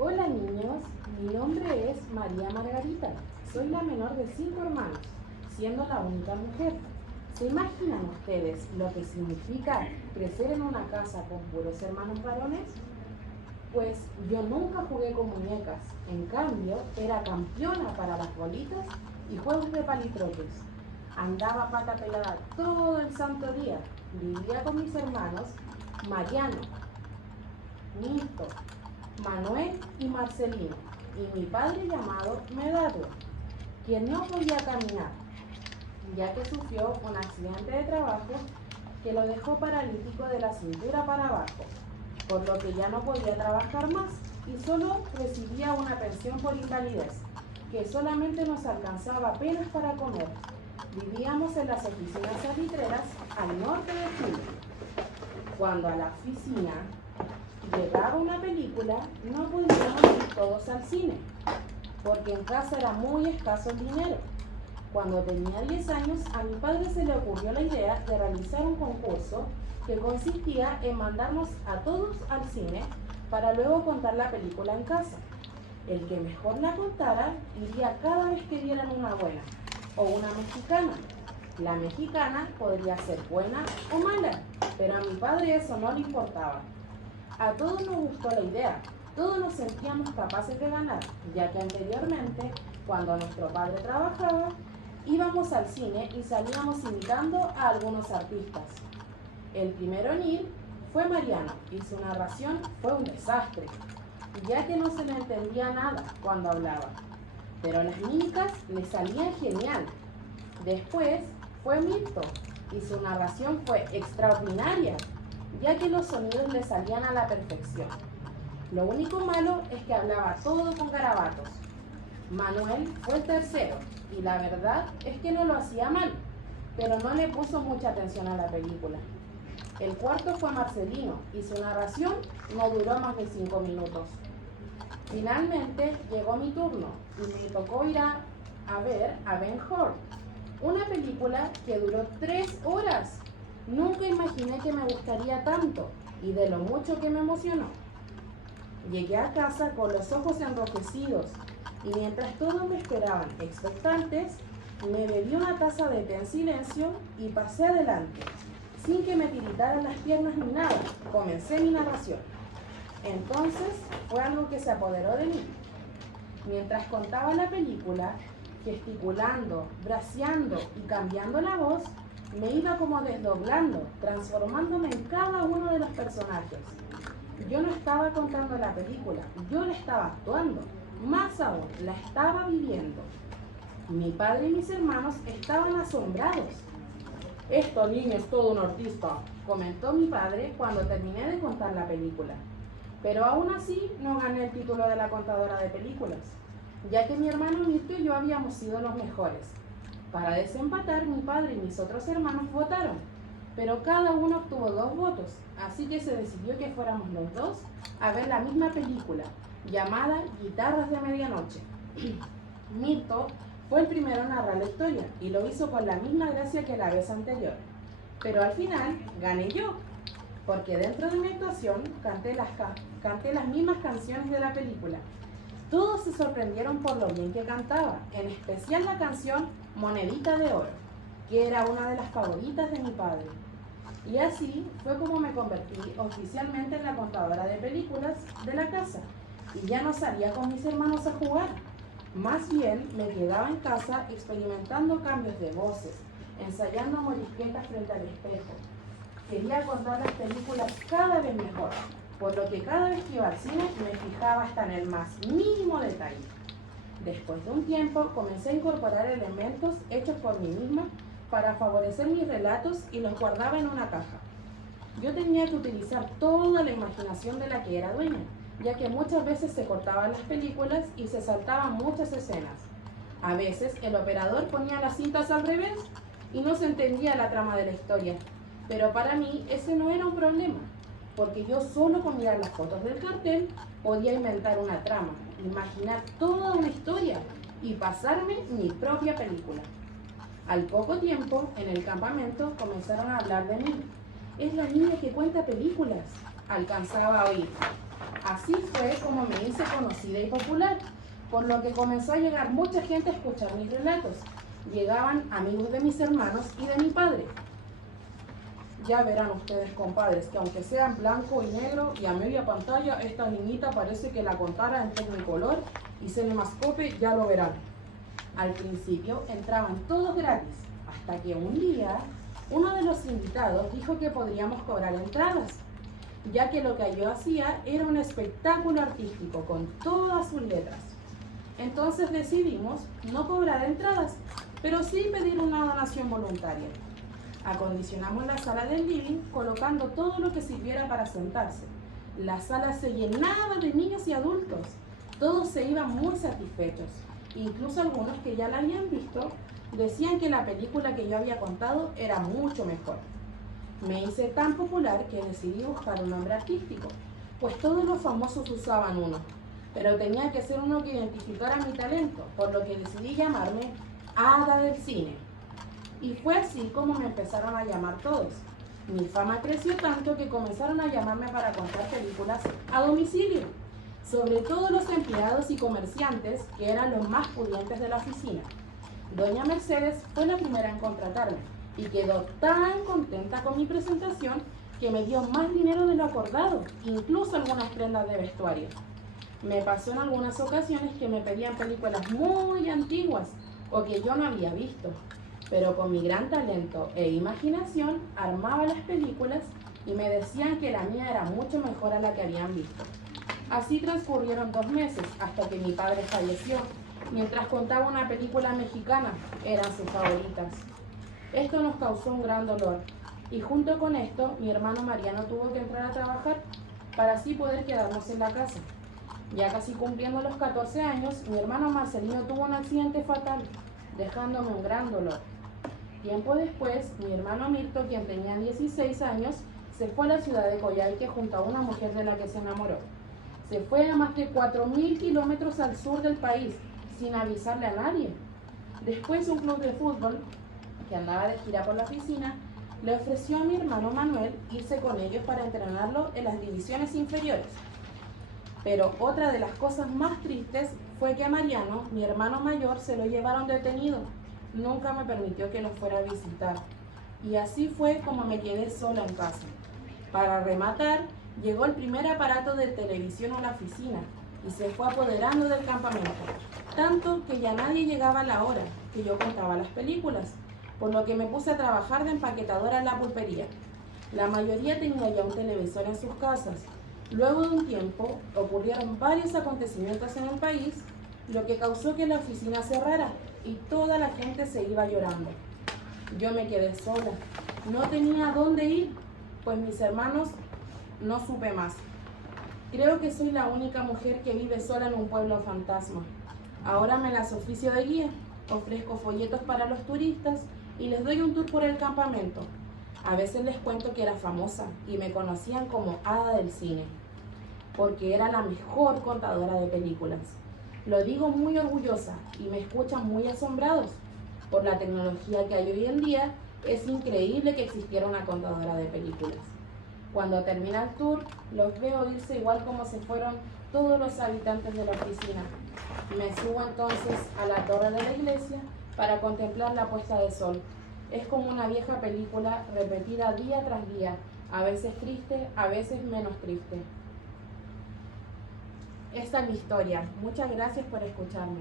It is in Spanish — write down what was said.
Hola niños, mi nombre es María Margarita. Soy la menor de 5 hermanos, siendo la única mujer. ¿Se imaginan ustedes lo que significa crecer en una casa con puros hermanos varones? Pues yo nunca jugué con muñecas, en cambio era campeona para las bolitas y juegos de palitroques. Andaba pata pelada todo el santo día, vivía con mis hermanos Mariano, Mirto, Manuel y Marcelino, y mi padre llamado Medardo, quien no podía caminar, ya que sufrió un accidente de trabajo que lo dejó paralítico de la cintura para abajo, por lo que ya no podía trabajar más y solo recibía una pensión por invalidez, que solamente nos alcanzaba apenas para comer. Vivíamos en las oficinas salitreras al norte de Chile. Cuando a la oficina llegaba una película, no podíamos ir todos al cine, porque en casa era muy escaso el dinero. Cuando tenía 10 años, a mi padre se le ocurrió la idea de realizar un concurso que consistía en mandarnos a todos al cine para luego contar la película en casa. El que mejor la contara iría cada vez que dieran una buena o una mexicana. La mexicana podría ser buena o mala, pero a mi padre eso no le importaba. A todos nos gustó la idea, todos nos sentíamos capaces de ganar, ya que anteriormente, cuando nuestro padre trabajaba, íbamos al cine y salíamos imitando a algunos artistas. El primero en ir fue Mariano y su narración fue un desastre, ya que no se le entendía nada cuando hablaba, pero las mímicas le salían genial. Después fue Mirto y su narración fue extraordinaria, ya que los sonidos le salían a la perfección. Lo único malo es que hablaba todo con garabatos. Manuel fue el tercero y la verdad es que no lo hacía mal, pero no le puso mucha atención a la película. El cuarto fue Marcelino y su narración no duró más de 5 minutos. Finalmente llegó mi turno y me tocó ir a ver a Ben-Hur, una película que duró 3 horas. Nunca imaginé que me gustaría tanto y de lo mucho que me emocionó. Llegué a casa con los ojos enrojecidos y mientras todos me esperaban expectantes, me bebí una taza de té en silencio y pasé adelante, sin que me tiritaran las piernas ni nada. Comencé mi narración. Entonces fue algo que se apoderó de mí. Mientras contaba la película, gesticulando, braceando y cambiando la voz, me iba como desdoblando, transformándome en cada uno de los personajes. Yo no estaba contando la película, yo la estaba actuando. Más aún, la estaba viviendo. Mi padre y mis hermanos estaban asombrados. Esta niña es todo un artista, comentó mi padre cuando terminé de contar la película. Pero aún así no gané el título de la contadora de películas, ya que mi hermano Mirto y yo habíamos sido los mejores. Para desempatar, mi padre y mis otros hermanos votaron, pero cada uno obtuvo 2 votos, así que se decidió que fuéramos los dos a ver la misma película, llamada Guitarras de Medianoche. Mirto fue el primero en narrar la historia y lo hizo con la misma gracia que la vez anterior, pero al final gané yo, porque dentro de mi actuación canté las mismas canciones de la película. Todos se sorprendieron por lo bien que cantaba, en especial la canción Monedita de Oro, que era una de las favoritas de mi padre. Y así fue como me convertí oficialmente en la contadora de películas de la casa, y ya no salía con mis hermanos a jugar. Más bien me quedaba en casa experimentando cambios de voces, ensayando morisquetas frente al espejo. Quería contar las películas cada vez mejor, por lo que cada vez que iba al cine me fijaba hasta en el más mínimo detalle. Después de un tiempo comencé a incorporar elementos hechos por mí misma para favorecer mis relatos y los guardaba en una caja. Yo tenía que utilizar toda la imaginación de la que era dueña, ya que muchas veces se cortaban las películas y se saltaban muchas escenas. A veces el operador ponía las cintas al revés y no se entendía la trama de la historia, pero para mí ese no era un problema, porque yo solo con mirar las fotos del cartel podía inventar una trama, imaginar toda una historia y pasarme mi propia película. Al poco tiempo, en el campamento, comenzaron a hablar de mí. Es la niña que cuenta películas, alcanzaba a oír. Así fue como me hice conocida y popular, por lo que comenzó a llegar mucha gente a escuchar mis relatos. Llegaban amigos de mis hermanos y de mi padre. Ya verán ustedes, compadres, que aunque sea en blanco y negro y a media pantalla, esta niñita parece que la contara en Tecnicolor y Cinemascope, ya lo verán. Al principio entraban todos gratis, hasta que un día uno de los invitados dijo que podríamos cobrar entradas, ya que lo que yo hacía era un espectáculo artístico con todas sus letras. Entonces decidimos no cobrar entradas, pero sí pedir una donación voluntaria. Acondicionamos la sala del living colocando todo lo que sirviera para sentarse. La sala se llenaba de niños y adultos. Todos se iban muy satisfechos. Incluso algunos que ya la habían visto decían que la película que yo había contado era mucho mejor. Me hice tan popular que decidí buscar un nombre artístico, pues todos los famosos usaban uno, pero tenía que ser uno que identificara mi talento, por lo que decidí llamarme Hada del Cine. Y fue así como me empezaron a llamar todos. Mi fama creció tanto que comenzaron a llamarme para contar películas a domicilio, sobre todo los empleados y comerciantes, que eran los más pudientes de la oficina. Doña Mercedes fue la primera en contratarme y quedó tan contenta con mi presentación que me dio más dinero de lo acordado, incluso algunas prendas de vestuario. Me pasó en algunas ocasiones que me pedían películas muy antiguas o que yo no había visto, pero con mi gran talento e imaginación armaba las películas y me decían que la mía era mucho mejor a la que habían visto. Así transcurrieron 2 meses hasta que mi padre falleció. Mientras contaba una película mexicana, eran sus favoritas. Esto nos causó un gran dolor y junto con esto mi hermano Mariano tuvo que entrar a trabajar para así poder quedarnos en la casa. Ya casi cumpliendo los 14 años, mi hermano Marcelino tuvo un accidente fatal, dejándome un gran dolor. Tiempo después, mi hermano Mirto, quien tenía 16 años, se fue a la ciudad de Coyhaique junto a una mujer de la que se enamoró. Se fue a más de 4.000 kilómetros al sur del país, sin avisarle a nadie. Después, un club de fútbol, que andaba de gira por la oficina, le ofreció a mi hermano Manuel irse con ellos para entrenarlo en las divisiones inferiores. Pero otra de las cosas más tristes fue que a Mariano, mi hermano mayor, se lo llevaron detenido. Nunca me permitió que lo fuera a visitar. Y así fue como me quedé sola en casa. Para rematar, llegó el primer aparato de televisión a la oficina y se fue apoderando del campamento, tanto que ya nadie llegaba a la hora que yo contaba las películas, por lo que me puse a trabajar de empaquetadora en la pulpería. La mayoría tenía ya un televisor en sus casas. Luego de un tiempo, ocurrieron varios acontecimientos en el país, lo que causó que la oficina cerrara y toda la gente se iba llorando. Yo me quedé sola, no tenía a dónde ir, pues mis hermanos no supe más. Creo que soy la única mujer que vive sola en un pueblo fantasma. Ahora me las oficio de guía, ofrezco folletos para los turistas y les doy un tour por el campamento. A veces les cuento que era famosa y me conocían como Hada del Cine, porque era la mejor contadora de películas. Lo digo muy orgullosa y me escuchan muy asombrados. Por la tecnología que hay hoy en día, es increíble que existiera una contadora de películas. Cuando termina el tour, los veo irse igual como se fueron todos los habitantes de la oficina. Me subo entonces a la torre de la iglesia para contemplar la puesta de sol. Es como una vieja película repetida día tras día, a veces triste, a veces menos triste. Esta es mi historia. Muchas gracias por escucharme.